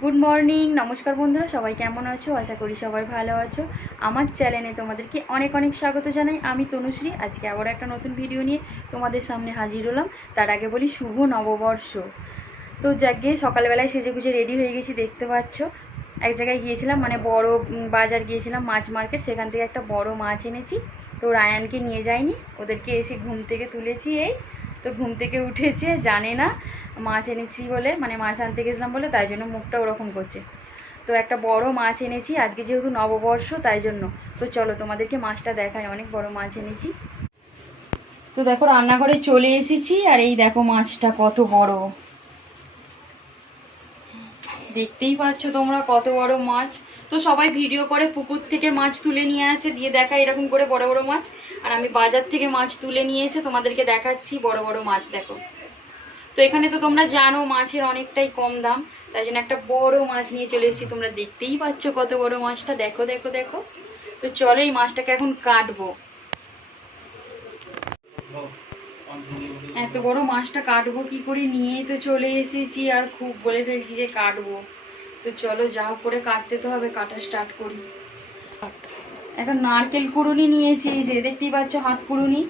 Good morning, নমস্কার বন্ধুরা, সবাই কেমন আছো? আশা করি সবাই ভালো আছো। আমার চ্যানেলে তোমাদেরকে অনেক অনেক স্বাগত জানাই। আমি তনুশ্রী। আজকে আবার একটা নতুন ভিডিও নিয়ে তোমাদের সামনে হাজির হলাম। তার আগে বলি শুভ নববর্ষ। তো যাকে সকালবেলায় সেজেগুজে রেডি হয়ে গেছি, দেখতে পাচ্ছ। এক জায়গায় গিয়েছিলাম, মানে বড় বাজার গিয়েছিলাম, মাছ মার্কেট। সেখান থেকে একটা বড় মাছ এনেছি। তো রায়ানকে নিয়ে যাইনি, ওদেরকে এসে ঘুম থেকে তুলেছি। এই তো ঘুম থেকে উঠেছে, জানে না মাছ এনেছি বলে, মানে মাছ আনতে গেছিলাম বলে, তাই জন্য মুখটা ওরকম করছে। তো একটা বড় মাছ এনেছি আজকে, যেহেতু নববর্ষ তাই জন্য। তো চলো তোমাদেরকে মাছটা দেখাই, অনেক বড় মাছ এনেছি। তো দেখো রান্নাঘরে চলে এসেছি, আর এই দেখো মাছটা কত বড়, দেখতেই পাচ্ছ তোমরা কত বড় মাছ। তো সবাই ভিডিও করে পুকুর থেকে মাছ তুলে নিয়ে আসে, দিয়ে দেখা এরকম করে বড় বড় মাছ। আর আমি বাজার থেকে মাছ তুলে নিয়ে এসে তোমাদেরকে দেখাচ্ছি বড় বড় মাছ। দেখো, তো এখানে তো তোমরা জানো মাছের অনেকটাই কম দাম, তাই জন্য একটা বড় মাছ নিয়ে চলে এসেছি। তোমরা দেখতেই পাচ্ছ কত বড় মাছটা, দেখো দেখো দেখো। তো চলো এই মাছটাকে এখন কাটবো। এত বড় মাছটা কাটবো কি করে, নিয়ে তো চলে এসেছি, আর খুব বলে ফেলছি যে কাটবো। তো চলো যা করে কাটতে তো হবে, কাটা স্টার্ট করি। এখন নারকেল কুড়ুনি নিয়েছি, এই যে দেখতেই পাচ্ছ, হাত কুড়ুনি।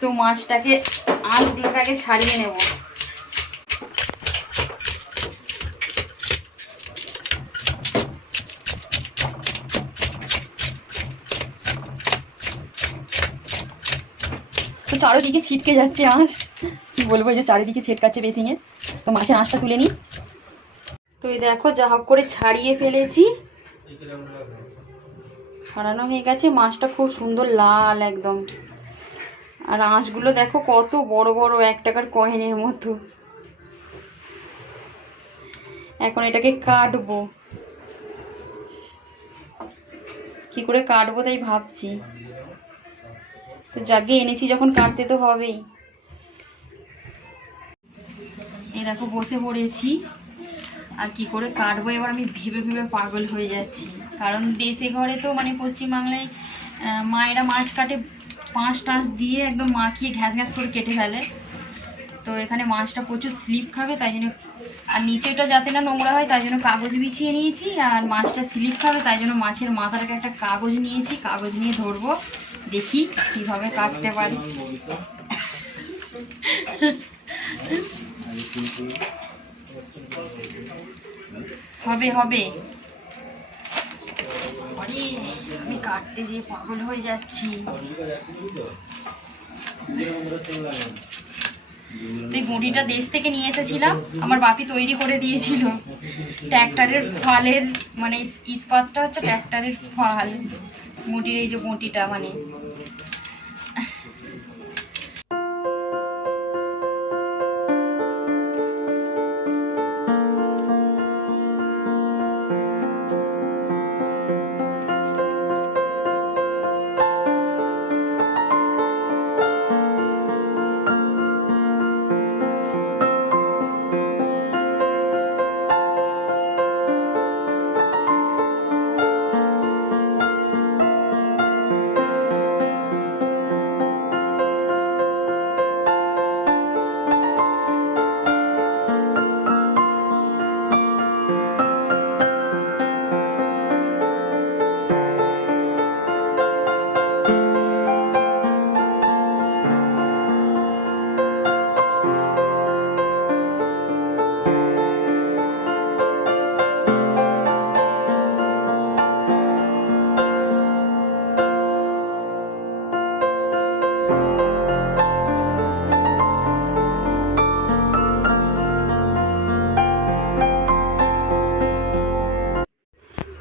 তো মাছটাকে আঁশগুলোকে আগে ছাড়িয়ে নেব। তো চারিদিকে ছিটকে যাচ্ছে আঁশ, কি বলবো, এই যে চারিদিকে ছিটকাচ্ছে বেসিংয়ে। তো মাছের আঁশটা তুলে নিই। তো এই দেখো যা হোক করে ছাড়িয়ে ফেলেছি, ছাড়ানো হয়ে গেছে। মাছটা খুব সুন্দর লাল একদম, আর আঁশগুলো দেখো কত বড় বড়, 1 টাকার কয়েনের মতো। এখন এটাকে কাটবো, কি করে কাটবো তাই ভাবছি। তো যাকে এনেছি যখন, কাটতে তো হবেই। এই দেখো বসে পড়েছি, আর কি করে কাটবো এবার আমি ভেবে ভেবে পাগল হয়ে যাচ্ছি। কারণ দেশে ঘরে তো, মানে পশ্চিমবাংলায় মায়েরা মাছ কাটে 5 টাঁশ দিয়ে একদম মাখিয়ে ঘ্যাস ঘ্যাস করে কেটে ফেলে। তো এখানে মাছটা প্রচুর স্লিপ খাবে, তাই জন্য, আর নিচেটা যাতে না নোংরা হয় তাই জন্য কাগজ বিছিয়ে নিয়েছি। আর মাছটা স্লিপ খাবে তাই জন্য মাছের মাথাটাকে একটা কাগজ নিয়েছি, কাগজ নিয়ে ধরবো, দেখি কিভাবে কাটতে পারি। হবে হবে, আরে আমি কাটতে যেয়ে পাগল হয়ে যাচ্ছি। তো এই বড়িটা দেশ থেকে নিয়ে এসেছিলাম, আমার বাপি তৈরি করে দিয়েছিল। ট্র্যাক্টরের ফালের, মানে ইস্পাতটা হচ্ছে ট্র্যাক্টরের ফাল, মুটির এই যে বটিটা, মানে।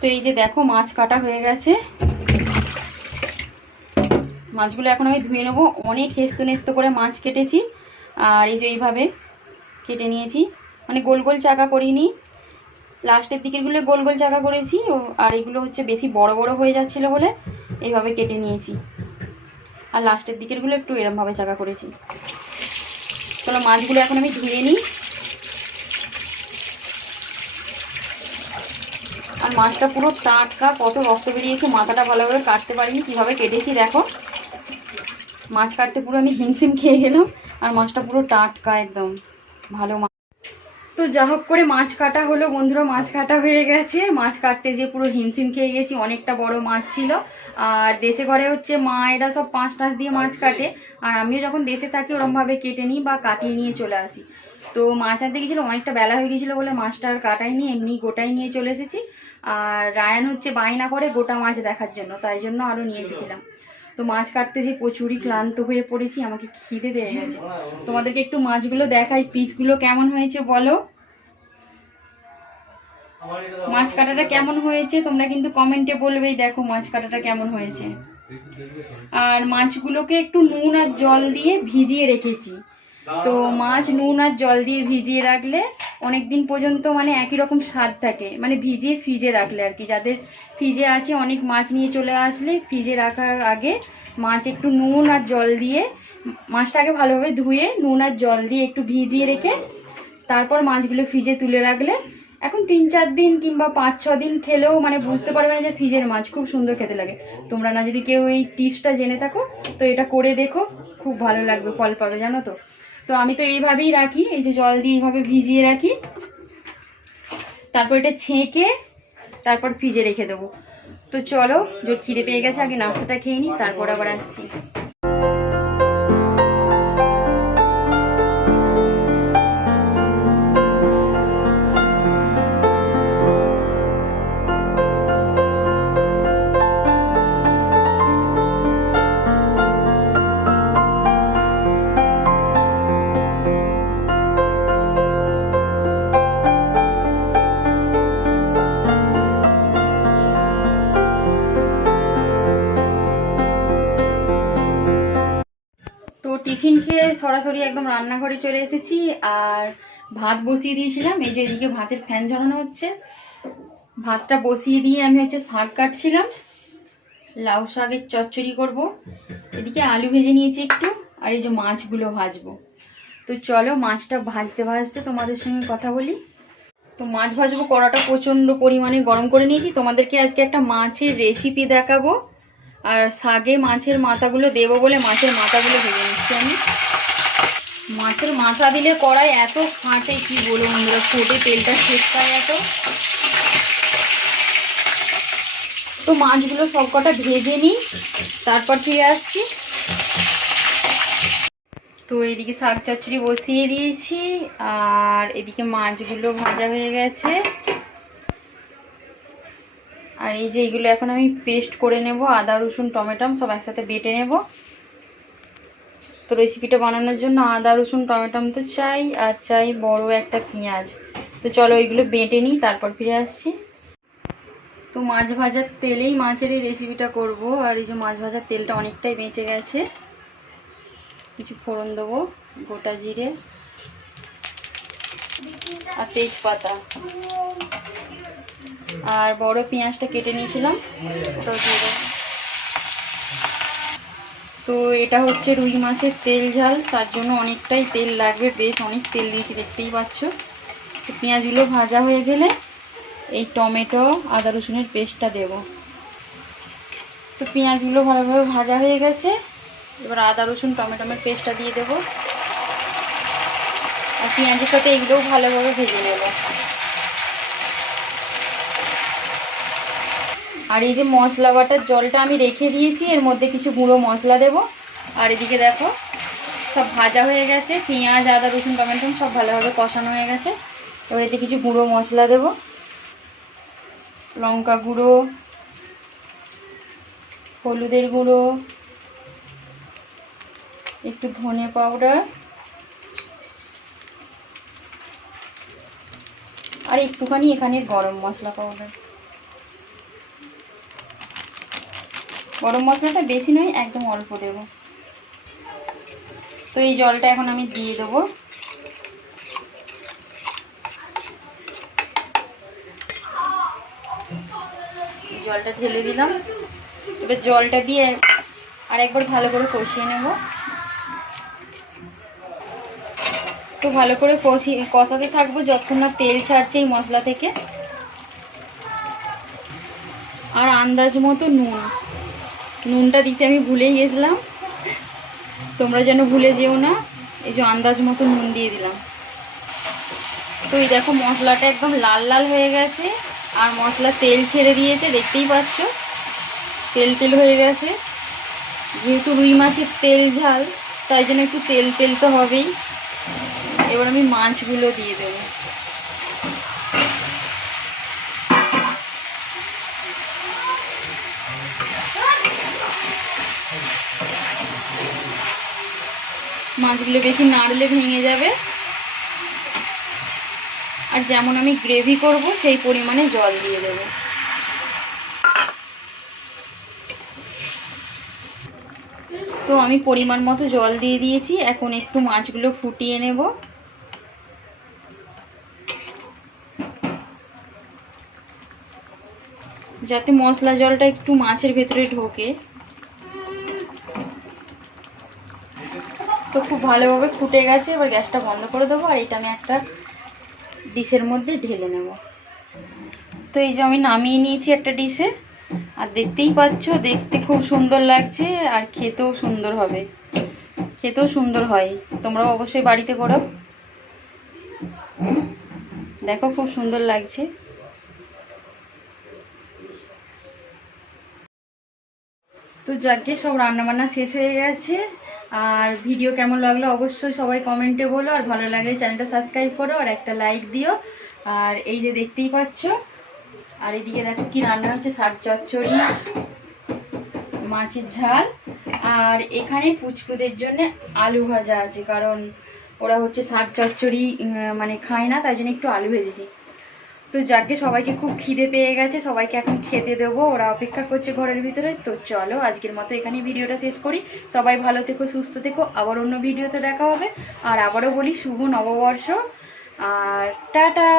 তো এই যে দেখো মাছ কাটা হয়ে গেছে। মাছগুলো এখন আমি ধুয়ে নেবো। অনেক হেস্তো নেস্তো করে মাছ কেটেছি, আর এই যে এইভাবে কেটে নিয়েছি, মানে গোল গোল চাকা করিনি, লাস্টের দিকেরগুলো গোল গোল চাকা করেছি। আর এগুলো হচ্ছে বেশি বড় বড় হয়ে যাচ্ছিলো বলে এইভাবে কেটে নিয়েছি, আর লাস্টের দিকেরগুলো একটু এরমভাবে চাকা করেছি। চলো মাছগুলো এখন আমি ধুয়ে নিই। আর মাছটা পুরো টাটকা, কত রক্ত বেরিয়েছে, মাথাটা ভালোভাবে কাটতে পারিনি, কীভাবে কেটেছি দেখো। মাছ কাটতে পুরো আমি হিমশিম খেয়ে গেলাম, আর মাছটা পুরো টাটকা একদম। ভালো মাছ। তো যা হোক করে মাছ কাটা হলো বন্ধুরা, মাছ কাটা হয়ে গেছে। মাছ কাটতে যে পুরো হিমশিম খেয়ে গেছি, অনেকটা বড় মাছ ছিল। আর দেশে ঘরে হচ্ছে মা এরা সব পাঁচ টাঁচ দিয়ে মাছ কাটে, আর আমিও যখন দেশে থাকি ওরমভাবে কেটে নিই বা কাটিয়ে নিয়ে চলে আসি। তো মাছ আনতে গেছিলাম, অনেকটা বেলা হয়ে গেছিলো বলে মাছটা আর কাটাই নি, এমনি গোটাই নিয়ে চলে এসেছি। আর রায়ান হচ্ছে বায়না করে গোটা মাছ দেখার জন্য, তাই জন্য আরও নিয়ে এসেছিলাম। তো মাছ কাটতে যে প্রচুরই ক্লান্ত হয়ে পড়েছি, আমাকে খিদে পেয়ে গেছে। তোমাদেরকে একটু মাছগুলো দেখাই, পিসগুলো কেমন হয়েছে বলো। মাছ কাটাটা কেমন হয়েছে তোমরা কিন্তু কমেন্টে বলবেই। দেখো মাছ কাটাটা কেমন হয়েছে। আর মাছগুলোকে একটু নুন আর জল দিয়ে ভিজিয়ে রেখেছি। তো মাছ নুন আর জল দিয়ে ভিজিয়ে রাখলে অনেক দিন পর্যন্ত মানে একই রকম স্বাদ থাকে, মানে ভিজিয়ে ফ্রিজে রাখলে আর কি। যাদের ফ্রিজে আছে অনেক মাছ নিয়ে চলে আসলে ফ্রিজে রাখার আগে মাছ একটু নুন আর জল দিয়ে, মাছটাকে ভালোভাবে ধুয়ে নুন আর জল দিয়ে একটু ভিজিয়ে রেখে তারপর মাছগুলো ফ্রিজে তুলে রাখলে এখন 3-4 দিন কিংবা 5-6 দিন খেলেও মানে বুঝতে পারবে না যে ফ্রিজের মাছ, খুব সুন্দর খেতে লাগে। তোমরা না যদি কেউ এই টিপসটা জেনে থাকো তো এটা করে দেখো, খুব ভালো লাগবে, ফল পাবে জানো তো। তো আমি তো এইভাবেই রাখি, এই যে জল দিয়ে এইভাবে ভিজিয়ে রাখি, তারপর এটা ছেঁকে তারপর ফ্রিজে রেখে দেবো। তো চলো, জোর খিদে পেয়ে গেছে, আগে নাস্তাটা খেয়ে নিই, তারপর আবার আসছি। তো টিফিন খেয়ে সরাসরি একদম রান্নাঘরে চলে এসেছি। আর ভাত বসিয়ে দিয়েছিলাম, এই যে এদিকে ভাতের ফ্যান ঝরানো হচ্ছে। ভাতটা বসিয়ে দিয়ে আমি হচ্ছে শাক কাটছিলাম, লাউ শাকের চচ্চড়ি করব। এদিকে আলু ভেজে নিয়েছি একটু, আর এই যে মাছগুলো ভাজবো। তো চলো মাছটা ভাজতে ভাজতে তোমাদের সঙ্গে কথা বলি। তো মাছ ভাজবো, কড়াটা প্রচণ্ড পরিমাণে গরম করে নিয়েছি। তোমাদেরকে আজকে একটা মাছের রেসিপি দেখাবো, আর শাকে মাছের মাথাগুলো দেবো বলে মাছের মাথাগুলো ভেজে নিচ্ছি আমি। মাছের মাথা দিলে কড়াই এত ফাটে কি বলবো বন্ধুরা, ফুটে তেলটা শেষ পায় এত। তো মাছগুলো সব কটা ভেজে নিই, তারপর ফিরে আসছি। তো এদিকে শাক চচ্চড়ি বসিয়ে দিয়েছি, আর এদিকে মাছগুলো ভাজা হয়ে গেছে। আর এই যে এগুলো এখন আমি পেস্ট করে নেব, আদা রসুন টমেটো সব একসাথে বেটে নেব। তো রেসিপিটা বানানোর জন্য আদা রসুন টমেটো তো চাই, আর চাই বড় একটা পেঁয়াজ। তো চলো এইগুলো বেটে নিই, তারপর ফিরে আসছি। তো মাছ ভাজার তেলেই মাছের এই রেসিপিটা করব। আর এই যে মাছ ভাজার তেলটা অনেকটাই বেঁচে গেছে। কিছু ফোড়ন দেবো, গোটা জিরে আর তেজপাতা, আর বড় পেঁয়াজটা কেটে নিয়েছিলাম ওটাও দিয়ে দেবো। তো এটা হচ্ছে রুই মাছের তেল ঝাল, তার জন্য অনেকটাই তেল লাগবে, বেশ অনেক তেল দিয়েছি দেখতেই পাচ্ছ। তো পেঁয়াজগুলো ভাজা হয়ে গেলে এই টমেটো আদা রসুনের পেস্টটা দেব। তো পেঁয়াজগুলো ভালোভাবে ভাজা হয়ে গেছে, এবার আদা রসুন টমেটোর পেস্টটা দিয়ে দেবো, আর পেঁয়াজের সাথে এগুলোও ভালোভাবে ভেজে নেব। আর এই যে মশলা বাটার জলটা আমি রেখে দিয়েছি, এর মধ্যে কিছু গুঁড়ো মশলা দেব। আর এদিকে দেখো সব ভাজা হয়ে গেছে, পেঁয়াজ আদা রসুন টমেটো সব ভালোভাবে কষানো হয়ে গেছে। এবার এতে কিছু গুঁড়ো মশলা দেব, লঙ্কা গুঁড়ো, হলুদের গুঁড়ো, একটু ধনে পাউডার, আর একটুখানি এখানে গরম মশলা পাউডার। গরম মশলাটা বেশি নয়, একদম অল্প দেব। তো এই জলটা এখন আমি দিয়ে দেবো। জলটা ঢেলে দিলাম, এবার জলটা দিয়ে আরেকবার ভালো করে কষিয়ে নেব। তো ভালো করে কষাতে থাকবো যতক্ষণ না তেল ছাড়ছে এই মশলা থেকে। আর আন্দাজ মতো নুনটা দিতে আমি ভুলেই গেছিলাম, তোমরা যেন ভুলে যেও না। এই যে আন্দাজ মতো নুন দিয়ে দিলাম। তো এই দেখো মশলাটা একদম লাল লাল হয়ে গেছে আর মশলা তেল ছেড়ে দিয়েছে, দেখতেই পাচ্ছ তেল তেল হয়ে গেছে। যেহেতু রুই মাছের তেল ঝাল তাই জন্য একটু তেল তেল তো হবেই। এবার আমি মাছগুলো দিয়ে দেবো। মাছগুলো বেশি নাড়লে ভেঙে যাবে। আর যেমন আমি গ্রেভি করব সেই পরিমাণে জল দিয়ে দেব। তো আমি পরিমাণ মতো জল দিয়ে দিয়েছি, এখন একটু মাছগুলো ফুটিয়ে নেব। যাতে মশলা জলটা একটু মাছের ভেতরে ঢোকে। তো খুব ভালোভাবে ফুটে গেছে, এবার গ্যাসটা বন্ধ করে দেবো আর এটা আমি একটা ডিশের মধ্যে ঢেলে নেব। তো এই যে আমি নামিয়ে নিয়েছি একটা ডিশে, আর দেখতেই পাচ্ছ দেখতে খুব সুন্দর লাগছে আর খেতেও সুন্দর হবে, খেতেও সুন্দর হয়। তোমরাও অবশ্যই বাড়িতে করো, দেখো খুব সুন্দর লাগছে। তো যাকে সব রান্নাবান্না শেষ হয়ে গেছে। আর ভিডিও কেমন লাগলো অবশ্যই সবাই কমেন্টে বলো, আর ভালো লাগলে চ্যানেলটা সাবস্ক্রাইব করো আর একটা লাইক দিও। আর এই যে দেখতেই পাচ্ছ, আর এদিকে দেখো কি রান্না হচ্ছে, শাক চচ্চড়ি, মাছের ঝাল, আর এখানে পুচকুদের জন্য আলু ভাজা আছে, কারণ ওরা হচ্ছে শাক চচ্চড়ি মানে খায় না, তাই জন্য একটু আলু ভেজেছি। তো যাকে সবাইকে খুব খিদে পেয়ে গেছে, সবাইকে এখন খেতে দেবো, ওরা অপেক্ষা করছে ঘরের ভিতরে। তো চলো আজকের মতো এখানেই ভিডিওটা শেষ করি। সবাই ভালো থেকো, সুস্থ থেকো, আবার অন্য ভিডিওতে দেখা হবে। আর আবারও বলি শুভ নববর্ষ, আর টাটা।